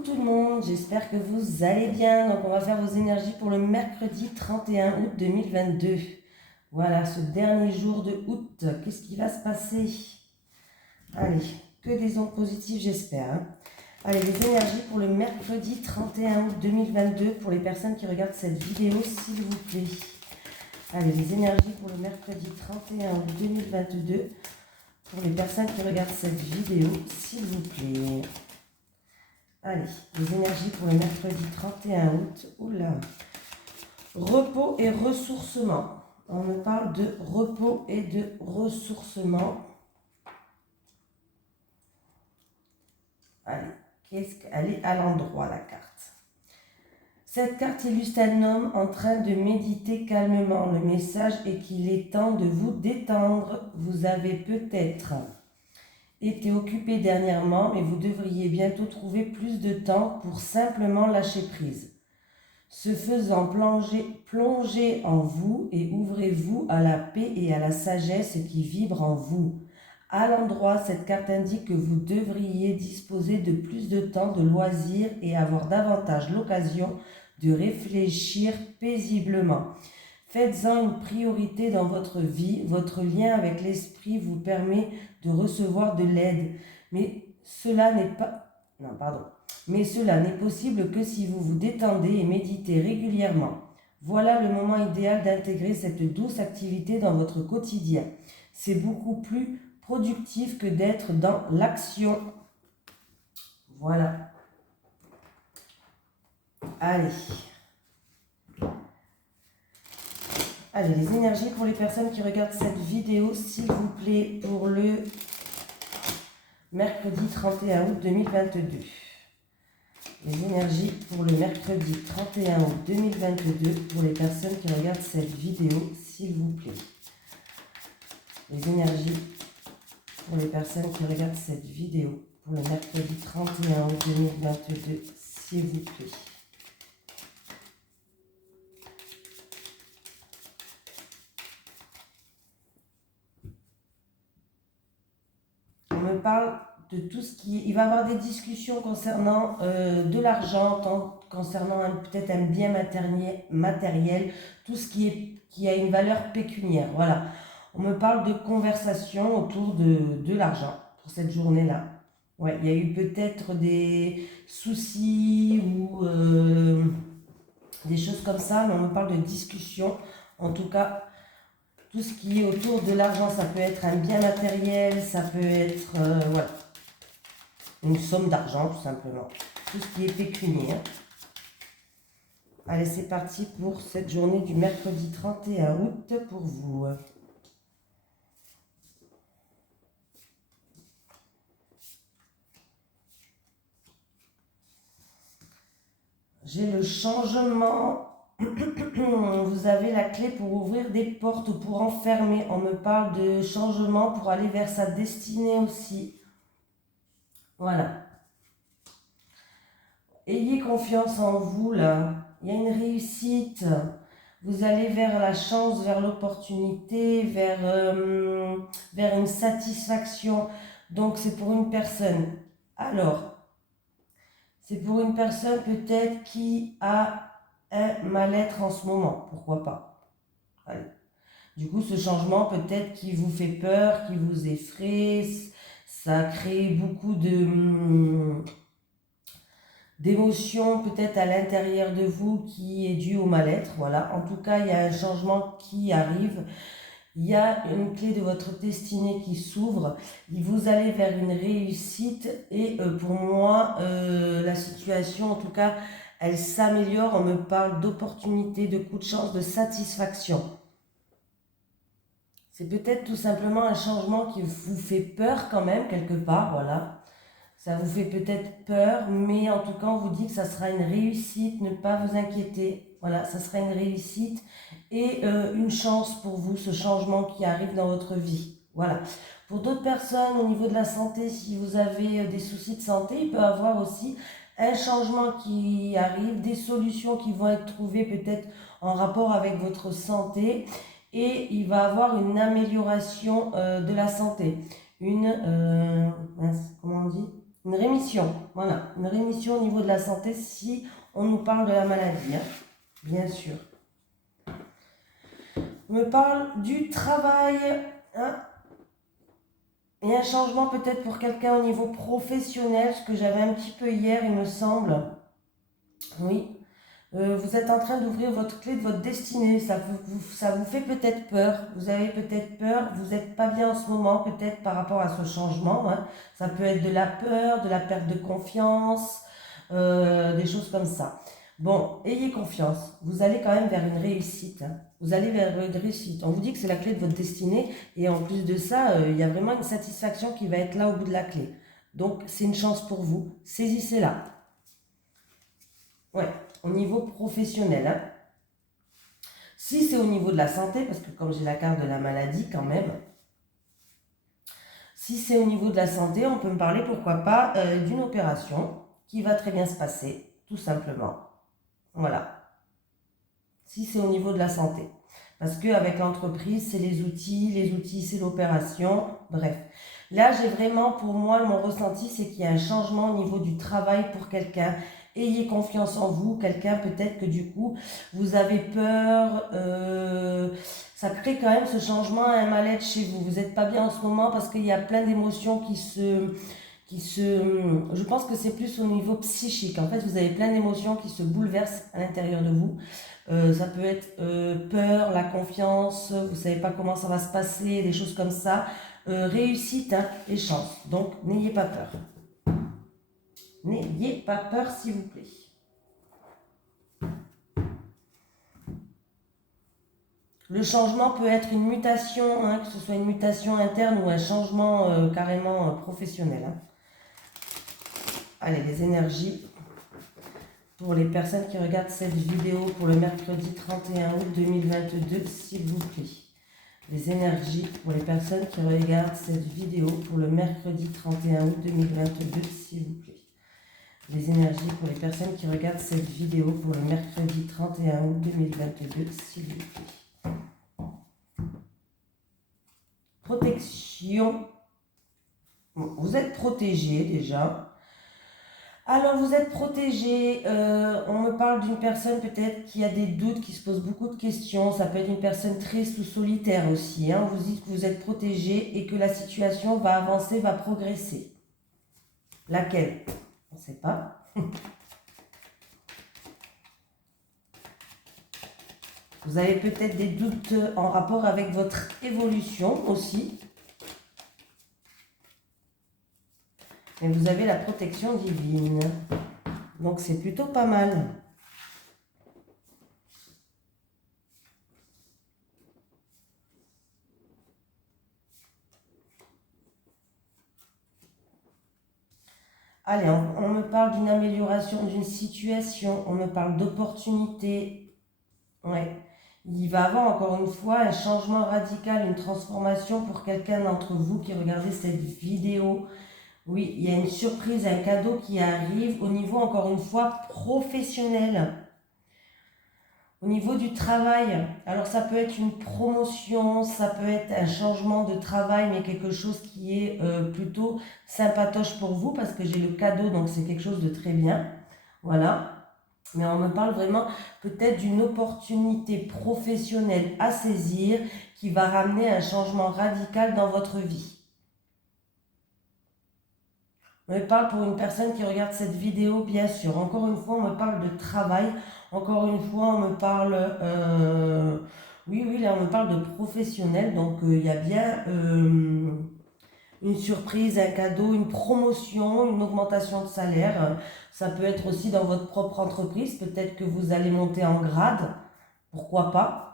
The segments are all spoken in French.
Coucou tout le monde, j'espère que vous allez bien. Donc on va faire vos énergies pour le mercredi 31 août 2022. Voilà, ce dernier jour de août, qu'est-ce qui va se passer? Allez, que des ondes positives j'espère. Allez, les énergies pour le mercredi 31 août 2022 pour les personnes qui regardent cette vidéo, s'il vous plaît. Allez, les énergies pour le mercredi 31 août 2022 pour les personnes qui regardent cette vidéo, s'il vous plaît. Allez, les énergies pour le mercredi 31 août. Oula. Repos et ressourcement. On me parle de repos et de ressourcement. Allez, qu'est-ce qu'elle est à l'endroit, la carte? Cette carte illustre un homme en train de méditer calmement. Le message est qu'il est temps de vous détendre. Vous avez peut-être été occupé dernièrement, mais vous devriez bientôt trouver plus de temps pour simplement lâcher prise. Ce faisant, plongez en vous et ouvrez-vous à la paix et à la sagesse qui vibre en vous. À l'endroit, cette carte indique que vous devriez disposer de plus de temps de loisirs et avoir davantage l'occasion de réfléchir paisiblement. Faites-en une priorité dans votre vie. Votre lien avec l'esprit vous permet de recevoir de l'aide. Mais cela n'est possible que si vous vous détendez et méditez régulièrement. Voilà le moment idéal d'intégrer cette douce activité dans votre quotidien. C'est beaucoup plus productif que d'être dans l'action. Voilà. Allez, les énergies pour les personnes qui regardent cette vidéo, s'il vous plaît, pour le mercredi 31 août 2022. Les énergies pour le mercredi 31 août 2022 pour les personnes qui regardent cette vidéo, s'il vous plaît. Les énergies pour les personnes qui regardent cette vidéo pour le mercredi 31 août 2022, s'il vous plaît. On me parle de tout ce qui... Il va y avoir des discussions concernant de l'argent, concernant peut-être un bien matériel, tout ce qui a une valeur pécuniaire. Voilà. On me parle de conversation autour de l'argent pour cette journée-là. Ouais, il y a eu peut-être des soucis ou des choses comme ça, mais on me parle de discussion. En tout cas, tout ce qui est autour de l'argent, ça peut être un bien matériel, ça peut être voilà, une somme d'argent tout simplement. Tout ce qui est pécuniaire. Allez, c'est parti pour cette journée du mercredi 31 août pour vous. J'ai le changement. Vous avez la clé pour ouvrir des portes ou pour enfermer. On me parle de changement pour aller vers sa destinée aussi. Voilà. Ayez confiance en vous là. Il y a une réussite. Vous allez vers la chance, vers l'opportunité, vers une satisfaction. Donc c'est pour une personne. Alors, c'est pour une personne peut-être qui a un mal-être en ce moment. Pourquoi pas? Allez. Du coup, ce changement peut-être qui vous fait peur, qui vous effraie, ça crée beaucoup d'émotions peut-être à l'intérieur de vous qui est due au mal-être. Voilà. En tout cas, il y a un changement qui arrive. Il y a une clé de votre destinée qui s'ouvre. Vous allez vers une réussite et pour moi, la situation, en tout cas, elle s'améliore. On me parle d'opportunités, de coups de chance, de satisfaction. C'est peut-être tout simplement un changement qui vous fait peur quand même, quelque part, voilà. Ça vous fait peut-être peur, mais en tout cas, on vous dit que ça sera une réussite, ne pas vous inquiéter. Voilà, ça sera une réussite et une chance pour vous, ce changement qui arrive dans votre vie. Voilà. Pour d'autres personnes, au niveau de la santé, si vous avez des soucis de santé, il peut y avoir aussi un changement qui arrive, des solutions qui vont être trouvées peut-être en rapport avec votre santé. Et il va avoir une amélioration de la santé, comment on dit, Une rémission, voilà, une rémission au niveau de la santé si on nous parle de la maladie, hein, bien sûr. On me parle du travail, hein, et un changement peut-être pour quelqu'un au niveau professionnel, ce que j'avais un petit peu hier, il me semble. Oui, vous êtes en train d'ouvrir votre clé de votre destinée, ça vous fait peut-être peur, vous avez peut-être peur, vous n'êtes pas bien en ce moment peut-être par rapport à ce changement, hein. Ça peut être de la peur, de la perte de confiance, des choses comme ça. Bon, ayez confiance, vous allez quand même vers une réussite, hein. Vous allez vers une réussite, on vous dit que c'est la clé de votre destinée et en plus de ça, il y a vraiment une satisfaction qui va être là au bout de la clé. Donc c'est une chance pour vous, saisissez-la. Ouais, au niveau professionnel, hein. Si c'est au niveau de la santé, parce que comme j'ai la carte de la maladie quand même, si c'est au niveau de la santé, on peut me parler, pourquoi pas, d'une opération qui va très bien se passer, tout simplement. Voilà. Si c'est au niveau de la santé. Parce qu'avec l'entreprise, c'est les outils c'est l'opération, bref. Là, j'ai vraiment, pour moi, mon ressenti, c'est qu'il y a un changement au niveau du travail pour quelqu'un. Ayez confiance en vous, quelqu'un peut-être que du coup, vous avez peur, ça crée quand même ce changement, un mal-être chez vous. Vous n'êtes pas bien en ce moment parce qu'il y a plein d'émotions je pense que c'est plus au niveau psychique. En fait, vous avez plein d'émotions qui se bouleversent à l'intérieur de vous. Ça peut être peur, la confiance, vous ne savez pas comment ça va se passer, des choses comme ça. Réussite, hein, et chance. Donc, n'ayez pas peur. N'ayez pas peur, s'il vous plaît. Le changement peut être une mutation, hein, que ce soit une mutation interne ou un changement carrément professionnel, hein. Allez, les énergies pour les personnes qui regardent cette vidéo pour le mercredi 31 août 2022, s'il vous plaît. Les énergies pour les personnes qui regardent cette vidéo pour le mercredi 31 août 2022, s'il vous plaît. Les énergies pour les personnes qui regardent cette vidéo pour le mercredi 31 août 2022, s'il vous plaît. Protection. Bon, vous êtes protégé déjà. Alors, vous êtes protégé, on me parle d'une personne peut-être qui a des doutes, qui se pose beaucoup de questions. Ça peut être une personne triste ou solitaire aussi, hein. On vous dit que vous êtes protégé et que la situation va avancer, va progresser. Laquelle? On ne sait pas. Vous avez peut-être des doutes en rapport avec votre évolution aussi. Et vous avez la protection divine. Donc c'est plutôt pas mal. Allez, on me parle d'une amélioration d'une situation. On me parle d'opportunité. Ouais. Il va y avoir encore une fois un changement radical, une transformation pour quelqu'un d'entre vous qui regardez cette vidéo. Oui, il y a une surprise, un cadeau qui arrive au niveau, encore une fois, professionnel. Au niveau du travail, alors ça peut être une promotion, ça peut être un changement de travail, mais quelque chose qui est plutôt sympatoche pour vous, parce que j'ai le cadeau, donc c'est quelque chose de très bien. Voilà. Mais on me parle vraiment peut-être d'une opportunité professionnelle à saisir qui va ramener un changement radical dans votre vie. On me parle pour une personne qui regarde cette vidéo, bien sûr. Encore une fois, on me parle de travail. Encore une fois, on me parle... oui, là, on me parle de professionnel. Donc, il y a bien une surprise, un cadeau, une promotion, une augmentation de salaire. Ça peut être aussi dans votre propre entreprise. Peut-être que vous allez monter en grade. Pourquoi pas?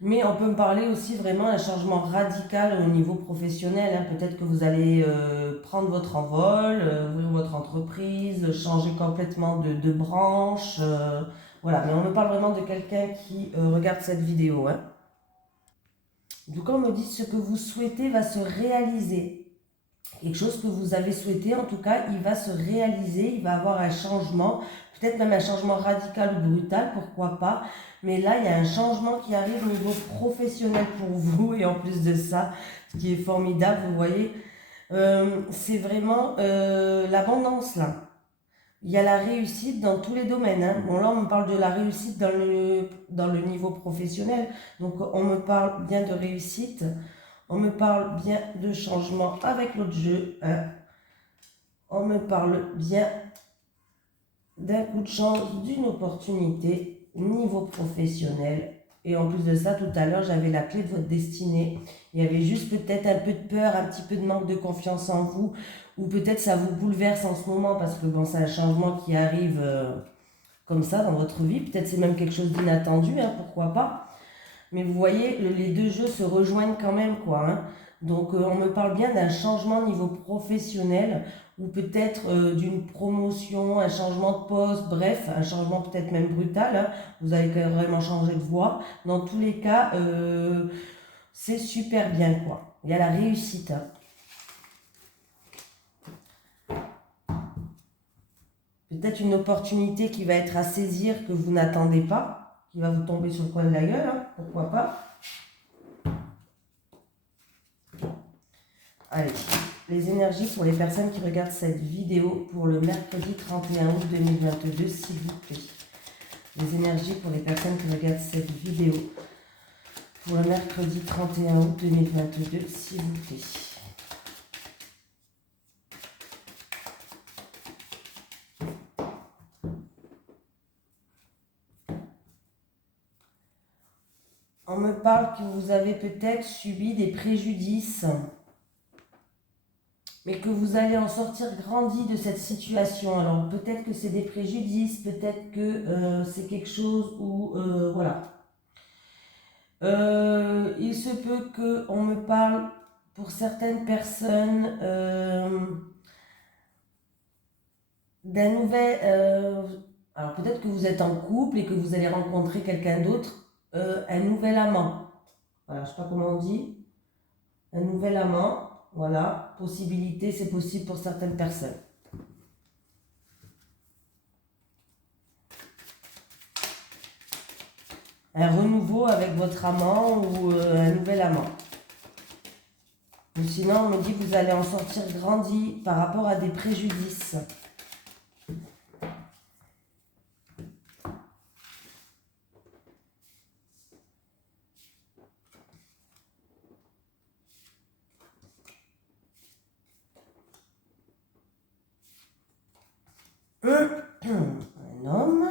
Mais on peut me parler aussi vraiment d'un changement radical au niveau professionnel, hein. Peut-être que vous allez prendre votre envol, ouvrir votre entreprise, changer complètement de branche. Voilà, mais on me parle vraiment de quelqu'un qui regarde cette vidéo, hein. Donc on me dit ce que vous souhaitez va se réaliser. Quelque chose que vous avez souhaité, en tout cas, il va se réaliser, il va avoir un changement, peut-être même un changement radical ou brutal, pourquoi pas. Mais là, il y a un changement qui arrive au niveau professionnel pour vous. Et en plus de ça, ce qui est formidable, vous voyez, C'est vraiment l'abondance là. Il y a la réussite dans tous les domaines, hein. Bon, là, on me parle de la réussite dans le niveau professionnel. Donc, on me parle bien de réussite. On me parle bien de changement avec l'autre jeu, hein. On me parle bien d'un coup de chance, d'une opportunité, niveau professionnel. Et en plus de ça, tout à l'heure, j'avais la clé de votre destinée. Il y avait juste peut-être un peu de peur, un petit peu de manque de confiance en vous, ou peut-être ça vous bouleverse en ce moment parce que bon, c'est un changement qui arrive comme ça dans votre vie. Peut-être c'est même quelque chose d'inattendu, hein, pourquoi pas. Mais vous voyez, les deux jeux se rejoignent quand même, quoi, hein. Donc, on me parle bien d'un changement au niveau professionnel ou peut-être d'une promotion, un changement de poste, bref, un changement peut-être même brutal, hein. Vous allez carrément changer de voie. Dans tous les cas, c'est super bien, quoi. Il y a la réussite, hein. Peut-être une opportunité qui va être à saisir que vous n'attendez pas, qui va vous tomber sur le coin de la gueule, hein, pourquoi pas. Allez, les énergies pour les personnes qui regardent cette vidéo pour le mercredi 31 août 2022, s'il vous plaît. Les énergies pour les personnes qui regardent cette vidéo pour le mercredi 31 août 2022, s'il vous plaît. On me parle que vous avez peut-être subi des préjudices, mais que vous allez en sortir grandi de cette situation. Alors peut-être que c'est des préjudices, peut-être que c'est quelque chose où, voilà. Il se peut qu'on me parle pour certaines personnes d'un nouvel... alors peut-être que vous êtes en couple et que vous allez rencontrer quelqu'un d'autre, un nouvel amant. Voilà, je ne sais pas comment on dit. Un nouvel amant, voilà, possibilité, c'est possible pour certaines personnes. Un renouveau avec votre amant ou un nouvel amant. Ou sinon, on me dit que vous allez en sortir grandi par rapport à des préjudices. Un homme.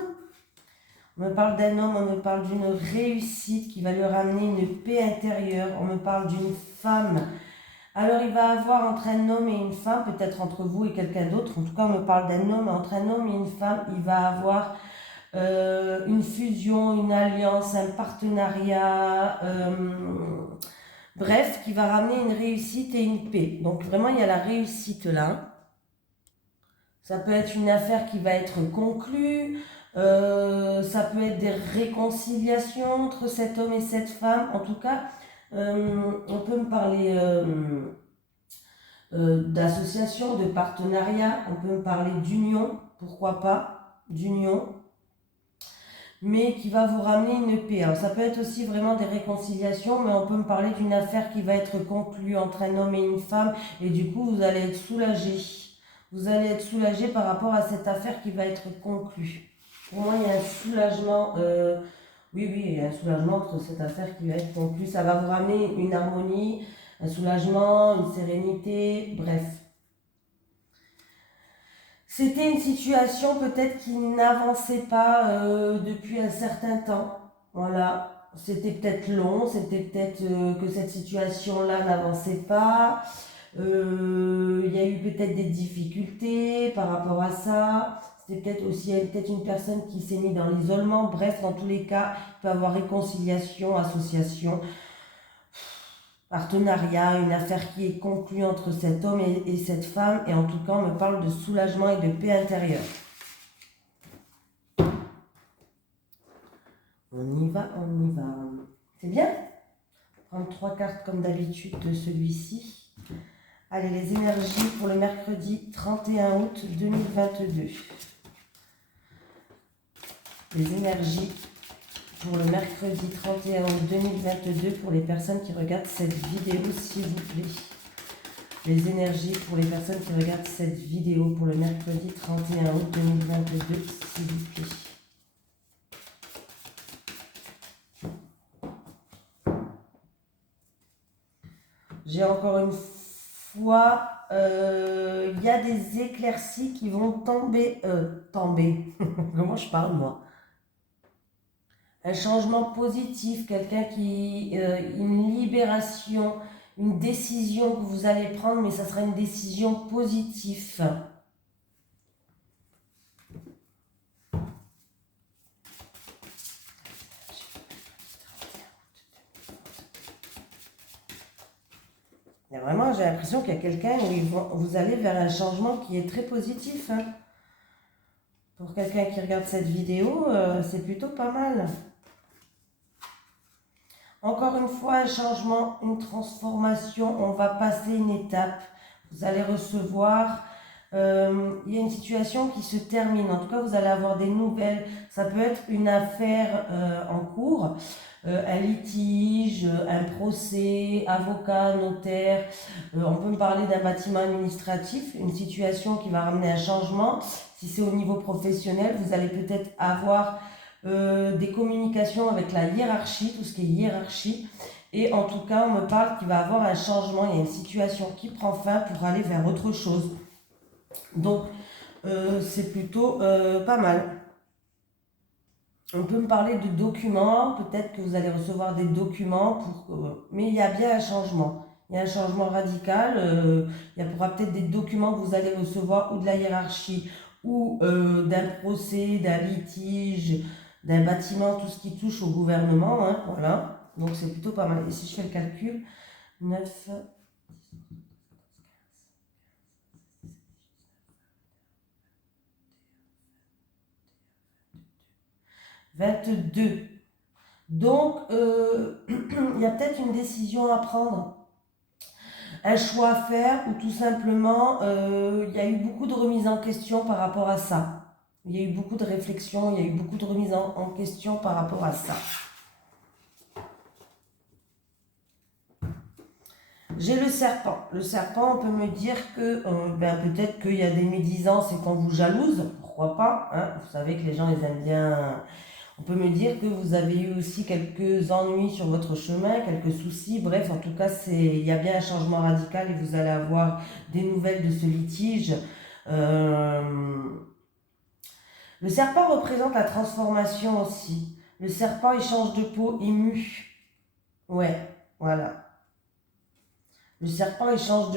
On me parle d'un homme, on me parle d'une réussite qui va lui ramener une paix intérieure. On me parle d'une femme. Alors il va avoir entre un homme et une femme, peut-être entre vous et quelqu'un d'autre. En tout cas, on me parle d'un homme. Entre un homme et une femme, il va avoir une fusion, une alliance, un partenariat. Bref, qui va ramener une réussite et une paix. Donc vraiment, il y a la réussite là. Ça peut être une affaire qui va être conclue. Ça peut être des réconciliations entre cet homme et cette femme. En tout cas, on peut me parler d'association, de partenariat. On peut me parler d'union, pourquoi pas, d'union, mais qui va vous ramener une paix. Alors, ça peut être aussi vraiment des réconciliations, mais on peut me parler d'une affaire qui va être conclue entre un homme et une femme, et du coup, vous allez être soulagé. Vous allez être soulagé par rapport à cette affaire qui va être conclue. Pour moi, il y a un soulagement, oui, il y a un soulagement entre cette affaire qui va être conclue. Ça va vous ramener une harmonie, un soulagement, une sérénité, bref. C'était une situation peut-être qui n'avançait pas depuis un certain temps. Voilà, c'était peut-être long, c'était peut-être que cette situation-là n'avançait pas. Il y a eu peut-être des difficultés par rapport à ça. C'était peut-être aussi peut-être une personne qui s'est mise dans l'isolement. Bref, dans tous les cas, il peut y avoir réconciliation, association, partenariat, une affaire qui est conclue entre cet homme et cette femme. Et en tout cas, on me parle de soulagement et de paix intérieure. On y va, on y va. C'est bien? Prendre 3 cartes comme d'habitude de celui-ci. Allez, les énergies pour le mercredi 31 août 2022. Les énergies pour le mercredi 31 août 2022 pour les personnes qui regardent cette vidéo, s'il vous plaît. Les énergies pour les personnes qui regardent cette vidéo pour le mercredi 31 août 2022, s'il vous plaît. J'ai encore une fois, il y a des éclaircies qui vont tomber. Comment je parle, moi? Un changement positif, quelqu'un qui, une libération, une décision que vous allez prendre, mais ça sera une décision positive. Et vraiment, j'ai l'impression qu'il y a quelqu'un où vous allez vers un changement qui est très positif. Hein. Pour quelqu'un qui regarde cette vidéo, c'est plutôt pas mal. Encore une fois, un changement, une transformation, on va passer une étape. Vous allez recevoir, il y a une situation qui se termine. En tout cas, vous allez avoir des nouvelles. Ça peut être une affaire en cours, un litige, un procès, avocat, notaire. On peut me parler d'un bâtiment administratif, une situation qui va ramener un changement. Si c'est au niveau professionnel, vous allez peut-être avoir des communications avec la hiérarchie, tout ce qui est hiérarchie. Et en tout cas, on me parle qu'il va y avoir un changement, il y a une situation qui prend fin pour aller vers autre chose. Donc, c'est plutôt pas mal. On peut me parler de documents, peut-être que vous allez recevoir des documents, mais il y a bien un changement. Il y a un changement radical, il y aura peut-être des documents que vous allez recevoir ou de la hiérarchie ou d'un procès, d'un litige, d'un bâtiment, tout ce qui touche au gouvernement. Hein, voilà, donc c'est plutôt pas mal. Et si je fais le calcul, 9, 22. Donc, il y a peut-être une décision à prendre, un choix à faire, ou tout simplement, il y a eu beaucoup de remises en question par rapport à ça. Il y a eu beaucoup de réflexions, il y a eu beaucoup de remises en question par rapport à ça. J'ai le serpent. Le serpent, on peut me dire que peut-être qu'il y a des médisances et qu'on vous jalouse, pourquoi pas. Hein. Vous savez que les gens, ils aiment bien... On peut me dire que vous avez eu aussi quelques ennuis sur votre chemin, quelques soucis. Bref, en tout cas, il y a bien un changement radical et vous allez avoir des nouvelles de ce litige. Le serpent représente la transformation aussi. Le serpent, il change de peau, il mue. Ouais, voilà. Le serpent, il change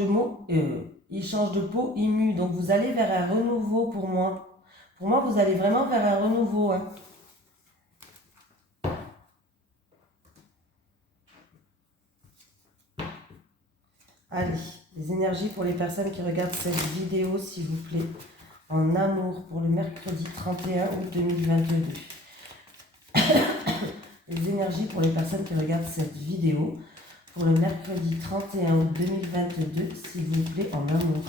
il change de peau, il mue. Donc, vous allez vers un renouveau pour moi. Pour moi, vous allez vraiment vers un renouveau. Hein. Allez, les énergies pour les personnes qui regardent cette vidéo, s'il vous plaît. En amour pour le mercredi 31 août 2022. Les énergies pour les personnes qui regardent cette vidéo pour le mercredi 31 août 2022, s'il vous plaît, en amour.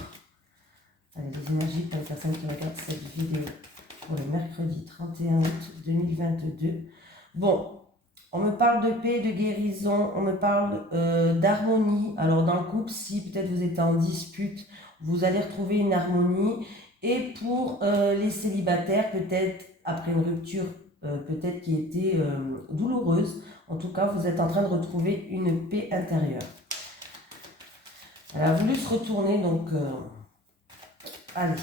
Allez, les énergies pour les personnes qui regardent cette vidéo pour le mercredi 31 août 2022. Bon, on me parle de paix, de guérison, on me parle d'harmonie. Alors dans le couple, si peut-être vous êtes en dispute, vous allez retrouver une harmonie. Et pour les célibataires, peut-être après une rupture, peut-être qui était douloureuse, en tout cas, vous êtes en train de retrouver une paix intérieure. Elle a voulu se retourner, donc allez,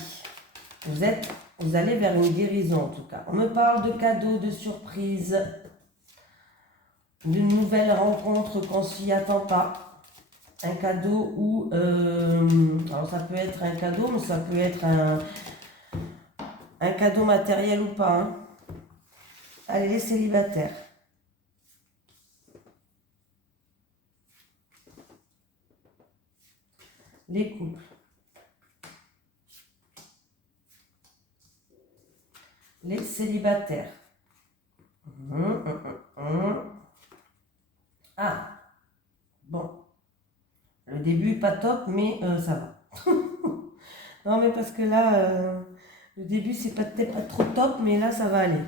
vous allez vers une guérison en tout cas. On me parle de cadeaux, de surprises, d'une nouvelle rencontre qu'on s'y attend pas. Un cadeau ou... alors ça peut être un cadeau, mais ça peut être un cadeau matériel ou pas. Hein. Allez, les célibataires. Les couples. Les célibataires. Ah, bon. Le début, pas top, mais ça va. Non, mais parce que là, le début, c'est peut-être pas trop top, mais là, ça va aller.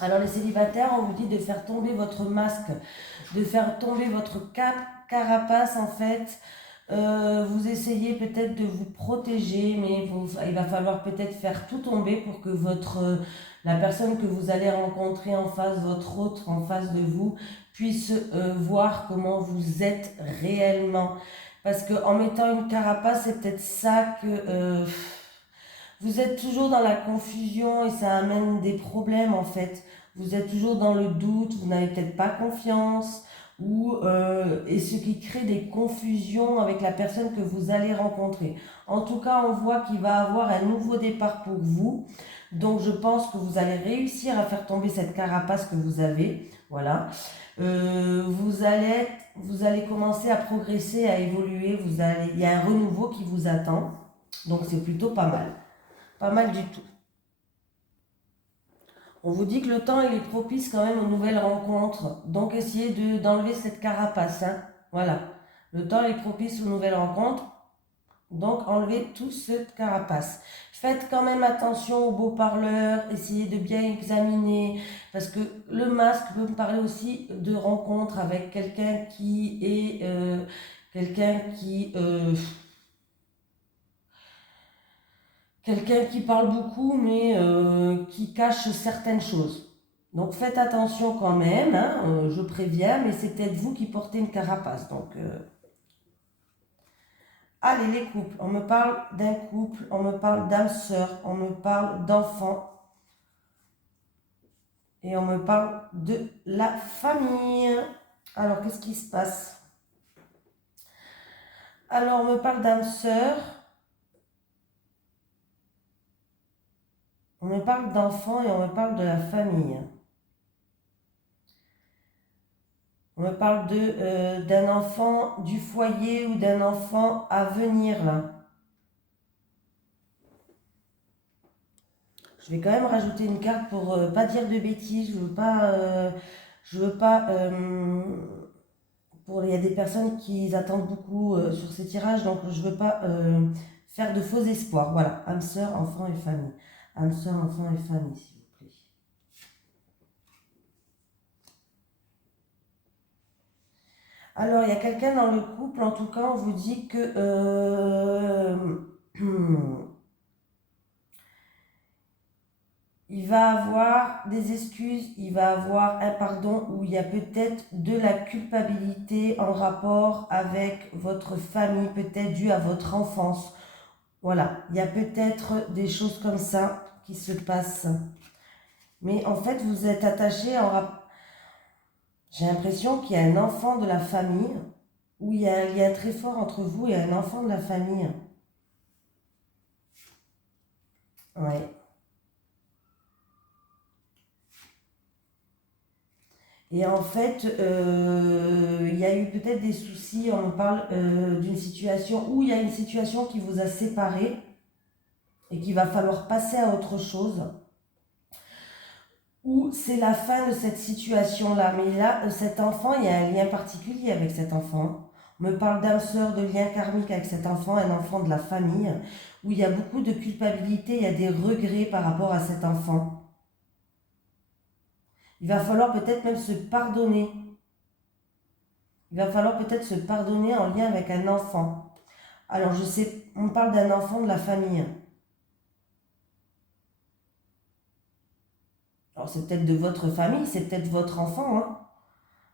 Alors, les célibataires, on vous dit de faire tomber votre masque, de faire tomber votre carapace, en fait, Vous essayez peut-être de vous protéger, mais il va falloir peut-être faire tout tomber pour que la personne que vous allez rencontrer en face, votre autre en face de vous, puisse voir comment vous êtes réellement. Parce qu'en mettant une carapace, c'est peut-être ça que vous êtes toujours dans la confusion et ça amène des problèmes en fait. Vous êtes toujours dans le doute, vous n'avez peut-être pas confiance et ce qui crée des confusions avec la personne que vous allez rencontrer. En tout cas, on voit qu'il va avoir un nouveau départ pour vous. Donc je pense que vous allez réussir à faire tomber cette carapace que vous avez. Voilà. Vous allez commencer à progresser, à évoluer. Il y a un renouveau qui vous attend. Donc c'est plutôt pas mal. Pas mal du tout. On vous dit que le temps il est propice quand même aux nouvelles rencontres. Donc essayez d'enlever cette carapace. Hein. Voilà. Le temps est propice aux nouvelles rencontres. Donc enlevez toute cette carapace. Faites quand même attention aux beaux parleurs. Essayez de bien examiner. Parce que le masque peut me parler aussi de rencontres avec quelqu'un qui est... quelqu'un qui parle beaucoup mais qui cache certaines choses. Donc faites attention quand même, hein, je préviens, mais c'est peut-être vous qui portez une carapace. Donc, allez les couples, on me parle d'un couple, on me parle d'âme sœur, on me parle d'enfants et on me parle de la famille. Alors qu'est-ce qui se passe? Alors on me parle d'âme sœur. On me parle d'enfants et on me parle de la famille. On me parle d'un enfant du foyer ou d'un enfant à venir là. Je vais quand même rajouter une carte pour pas dire de bêtises. Je veux pas. Il y a des personnes qui attendent beaucoup sur ces tirages, donc je veux pas faire de faux espoirs. Voilà, âme sœur, enfant et famille. Âme sœur, enfant et famille, s'il vous plaît. Alors, il y a quelqu'un dans le couple, en tout cas, on vous dit que il va avoir des excuses, il va avoir un pardon où il y a peut-être de la culpabilité en rapport avec votre famille, peut-être dû à votre enfance. Voilà, il y a peut-être des choses comme ça qui se passent. Mais en fait, vous êtes attaché J'ai l'impression qu'il y a un enfant de la famille, où il y a un lien très fort entre vous et un enfant de la famille. Ouais. Et en fait, il y a eu peut-être des soucis, on parle d'une situation où il y a une situation qui vous a séparé et qu'il va falloir passer à autre chose. Ou c'est la fin de cette situation-là. Mais là, cet enfant, il y a un lien particulier avec cet enfant. On me parle d'âme sœur, de lien karmique avec cet enfant, un enfant de la famille, où il y a beaucoup de culpabilité, il y a des regrets par rapport à cet enfant. Il va falloir peut-être même se pardonner. Il va falloir peut-être se pardonner en lien avec un enfant. Alors, je sais, on parle d'un enfant de la famille. Alors, c'est peut-être de votre famille, c'est peut-être votre enfant, hein.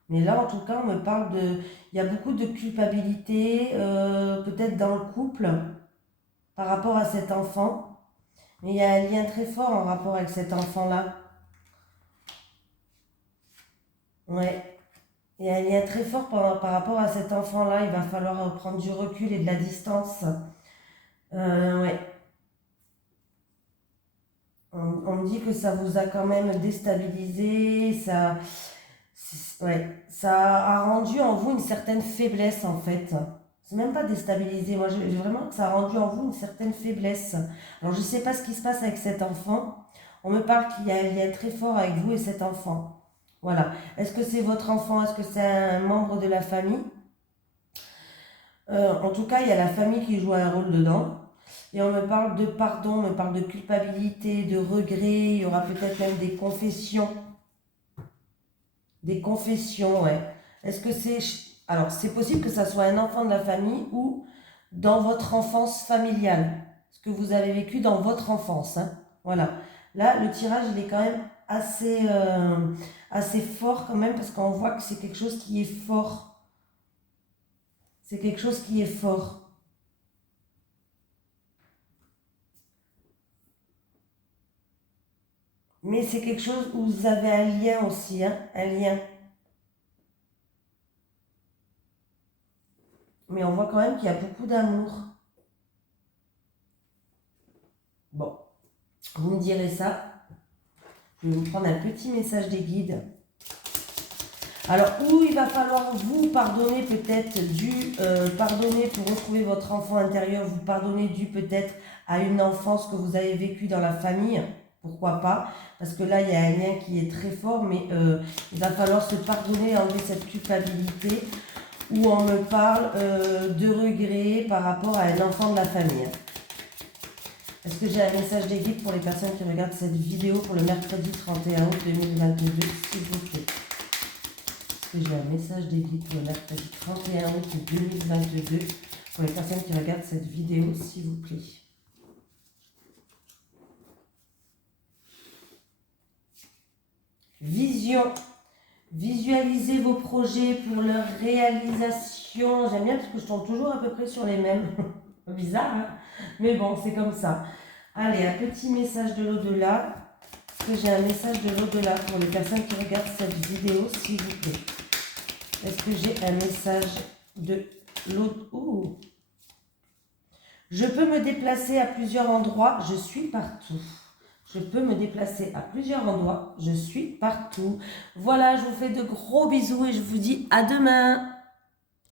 Mais là, en tout cas, on me parle de... Il y a beaucoup de culpabilité, peut-être dans le couple, par rapport à cet enfant. Mais il y a un lien très fort en rapport avec cet enfant-là. Ouais. Il y a un lien très fort par rapport à cet enfant-là. Il va falloir prendre du recul et de la distance. Ouais. On me dit que ça vous a quand même déstabilisé. Ouais, ça a rendu en vous une certaine faiblesse en fait. C'est même pas déstabilisé. Moi, j'ai vraiment que ça a rendu en vous une certaine faiblesse. Alors, je sais pas ce qui se passe avec cet enfant. On me parle qu'il y a un lien très fort avec vous et cet enfant. Voilà. Est-ce que c'est votre enfant? Est-ce que c'est un membre de la famille? En tout cas, il y a la famille qui joue un rôle dedans. Et on me parle de pardon, on me parle de culpabilité, de regret. Il y aura peut-être même des confessions. Des confessions, ouais. Est-ce que c'est Alors, c'est possible que ça soit un enfant de la famille ou dans votre enfance familiale. Ce que vous avez vécu dans votre enfance. Hein. Voilà. Là, le tirage, il est quand même assez fort quand même parce qu'on voit que c'est quelque chose qui est fort. C'est quelque chose qui est fort. Mais c'est quelque chose où vous avez un lien aussi, hein, un lien. Mais on voit quand même qu'il y a beaucoup d'amour. Bon, vous me direz ça. Je vais vous prendre un petit message des guides. Alors, où il va falloir vous pardonner peut-être pardonner pour retrouver votre enfant intérieur, vous pardonner dû peut-être à une enfance que vous avez vécue dans la famille, pourquoi pas, parce que là, il y a un lien qui est très fort, mais il va falloir se pardonner, enlever cette culpabilité, où on me parle de regrets par rapport à un enfant de la famille. Est-ce que j'ai un message des guides pour les personnes qui regardent cette vidéo pour le mercredi 31 août 2022, s'il vous plaît? Est-ce que j'ai un message des guides pour le mercredi 31 août 2022 pour les personnes qui regardent cette vidéo, s'il vous plaît? Vision. Visualisez vos projets pour leur réalisation. J'aime bien parce que je tombe toujours à peu près sur les mêmes. Bizarre, hein? Mais bon, c'est comme ça. Allez, un petit message de l'au-delà. Est-ce que j'ai un message de l'au-delà pour les personnes qui regardent cette vidéo, s'il vous plaît? Est-ce que j'ai un message de l'au-delà? Je peux me déplacer à plusieurs endroits, je suis partout. Je peux me déplacer à plusieurs endroits, je suis partout. Voilà, je vous fais de gros bisous et je vous dis à demain.